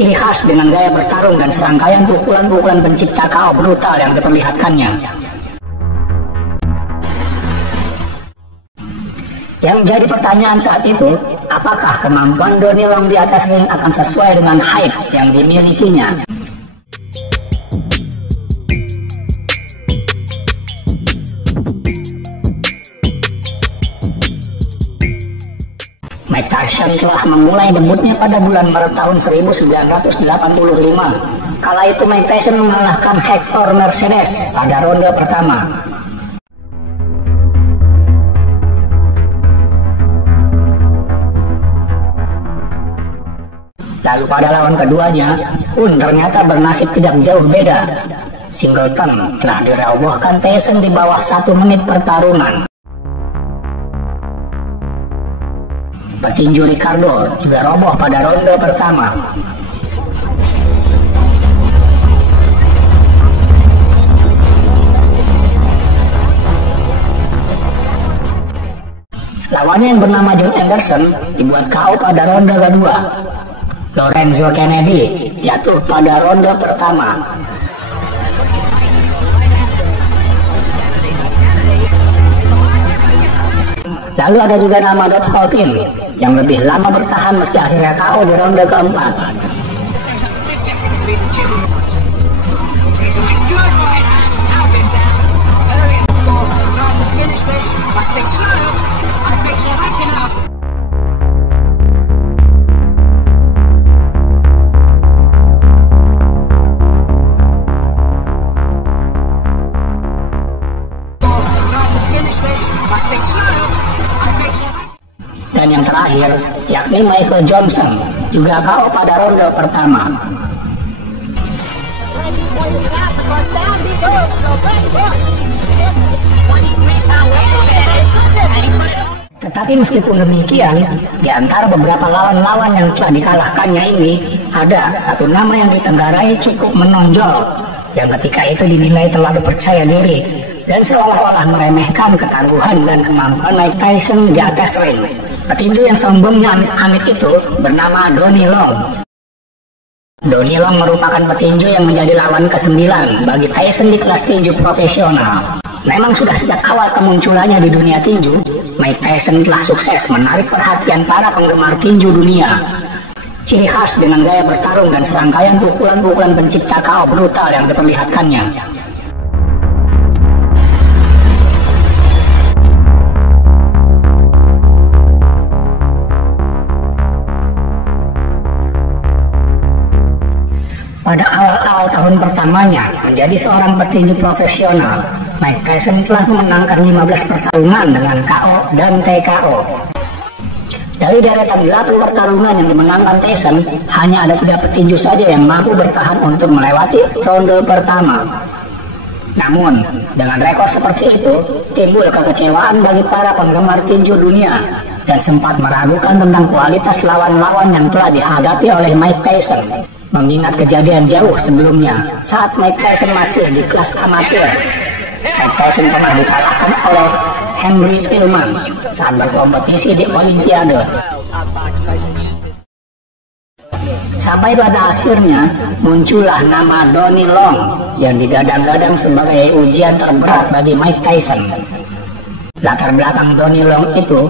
Ciri khas dengan gaya bertarung dan serangkaian pukulan-pukulan pencipta KO brutal yang diperlihatkannya. Yang jadi pertanyaan saat itu, apakah kemampuan Donnie Long di atas ring akan sesuai dengan hype yang dimilikinya? Mike Tyson telah memulai debutnya pada bulan Maret tahun 1985. Kala itu Mike Tyson mengalahkan Hector Mercedes pada ronde pertama. Lalu pada lawan keduanya pun ternyata bernasib tidak jauh beda. Singleton telah dirobohkan Tyson di bawah 1 menit pertarungan. Petinju Ricardo juga roboh pada ronde pertama. Lawannya yang bernama John Anderson dibuat KO pada ronde kedua. Lorenzo Kennedy jatuh pada ronde pertama. Lalu ada juga nama Dot Holkin yang lebih lama bertahan meski akhirnya KO di ronde keempat. Dan yang terakhir, yakni Michael Johnson, juga KO pada ronde pertama. Tetapi meskipun demikian, di antara beberapa lawan-lawan yang telah dikalahkannya ini, ada satu nama yang ditenggarai cukup menonjol, yang ketika itu dinilai terlalu percaya diri, dan seolah-olah meremehkan ketangguhan dan kemampuan Mike Tyson di atas ring. Petinju yang sombongnya amit-amit itu bernama Donnie Long. Donnie Long merupakan petinju yang menjadi lawan ke-9 bagi Tyson di kelas tinju profesional. Memang sudah sejak awal kemunculannya di dunia tinju, Mike Tyson telah sukses menarik perhatian para penggemar tinju dunia. Ciri khas dengan gaya bertarung dan serangkaian pukulan-pukulan pencipta KO brutal yang diperlihatkannya. Pada awal-awal tahun pertamanya menjadi seorang petinju profesional, Mike Tyson telah memenangkan 15 pertarungan dengan KO dan TKO. Dari deretan 8 pertarungan yang dimenangkan Tyson, hanya ada 3 petinju saja yang mampu bertahan untuk melewati ronde pertama. Namun, dengan rekor seperti itu, timbul kekecewaan bagi para penggemar tinju dunia dan sempat meragukan tentang kualitas lawan-lawan yang telah dihadapi oleh Mike Tyson. Mengingat kejadian jauh sebelumnya, saat Mike Tyson masih di kelas amatir, Mike Tyson pernah dikalahkan oleh Henry Tillman saat berkompetisi di Olimpiade. Sampai pada akhirnya muncullah nama Donnie Long yang digadang-gadang sebagai ujian terberat bagi Mike Tyson. Latar belakang Donnie Long itu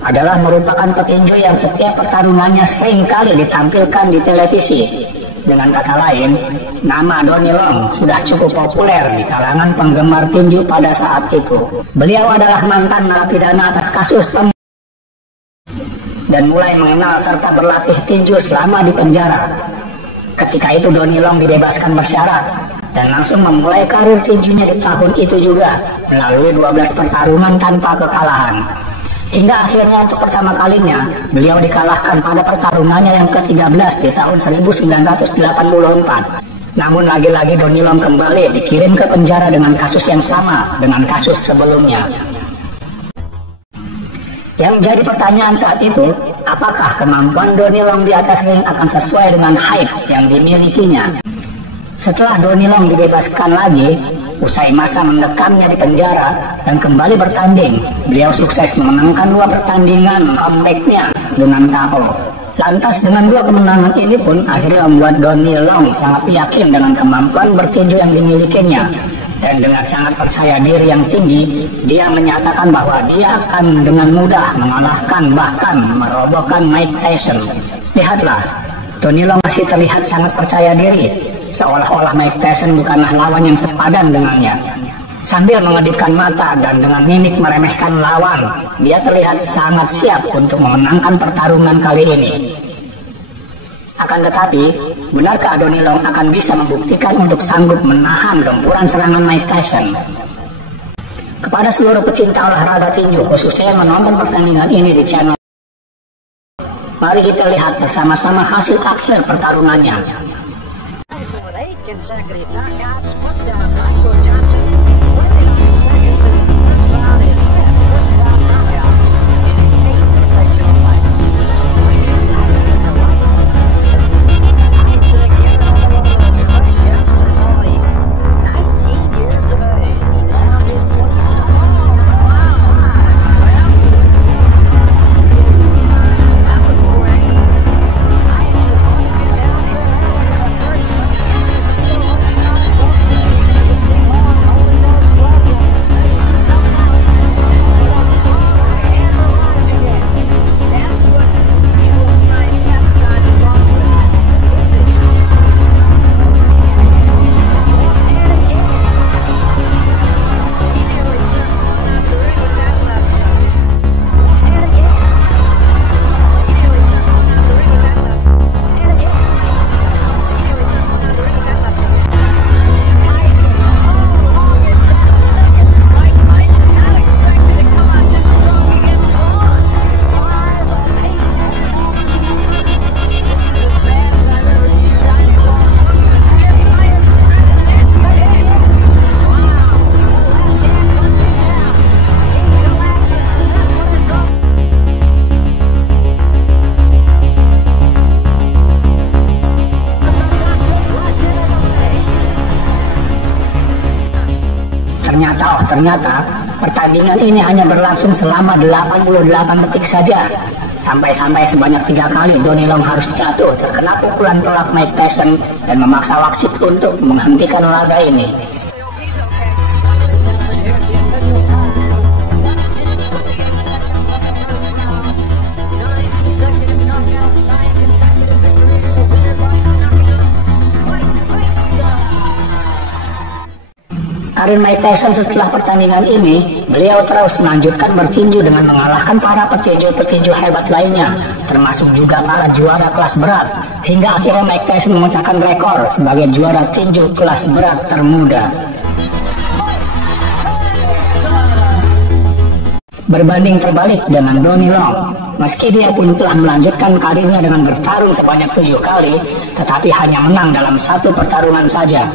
adalah merupakan petinju yang setiap pertarungannya sering kali ditampilkan di televisi. Dengan kata lain, nama Donnie Long sudah cukup populer di kalangan penggemar tinju pada saat itu. Beliau adalah mantan narapidana atas kasus dan mulai mengenal serta berlatih tinju selama di penjara. Ketika itu Donnie Long dibebaskan bersyarat dan langsung memulai karir tinjunya di tahun itu juga melalui 12 pertarungan tanpa kekalahan. Hingga akhirnya untuk pertama kalinya beliau dikalahkan pada pertarungannya yang ke-13 di tahun 1984. Namun lagi-lagi Donnie Long kembali dikirim ke penjara dengan kasus yang sama dengan kasus sebelumnya. Yang jadi pertanyaan saat itu, apakah kemampuan Donnie Long di atas ring akan sesuai dengan hype yang dimilikinya? Setelah Donnie Long dibebaskan lagi, usai masa mendekamnya di penjara dan kembali bertanding, beliau sukses memenangkan 2 pertandingan comeback-nya dengan KO. Lantas dengan dua kemenangan ini pun akhirnya membuat Donnie Long sangat yakin dengan kemampuan bertinju yang dimilikinya. Dan dengan sangat percaya diri yang tinggi, dia menyatakan bahwa dia akan dengan mudah mengalahkan bahkan merobohkan Mike Tyson. Lihatlah, Donnie Long masih terlihat sangat percaya diri, seolah-olah Mike Tyson bukanlah lawan yang sepadan dengannya. Sambil mengedipkan mata dan dengan mimik meremehkan lawan, dia terlihat sangat siap untuk memenangkan pertarungan kali ini. Akan tetapi, benarkah Donnie Long akan bisa membuktikan untuk sanggup menahan gempuran serangan Mike Tyson? Kepada seluruh pecinta olahraga tinju, khususnya yang menonton pertandingan ini di channel, mari kita lihat bersama-sama hasil akhir pertarungannya. Ternyata pertandingan ini hanya berlangsung selama 88 detik saja. Sampai-sampai sebanyak 3 kali Donnie Long harus jatuh terkena pukulan telak Mike Tyson dan memaksa wasit untuk menghentikan laga ini. Karir Mike Tyson setelah pertandingan ini, beliau terus melanjutkan bertinju dengan mengalahkan para petinju-petinju hebat lainnya, termasuk juga para juara kelas berat, hingga akhirnya Mike Tyson memecahkan rekor sebagai juara tinju kelas berat termuda. Berbanding terbalik dengan Donnie Long, meski dia pun telah melanjutkan karirnya dengan bertarung sebanyak 7 kali, tetapi hanya menang dalam 1 pertarungan saja.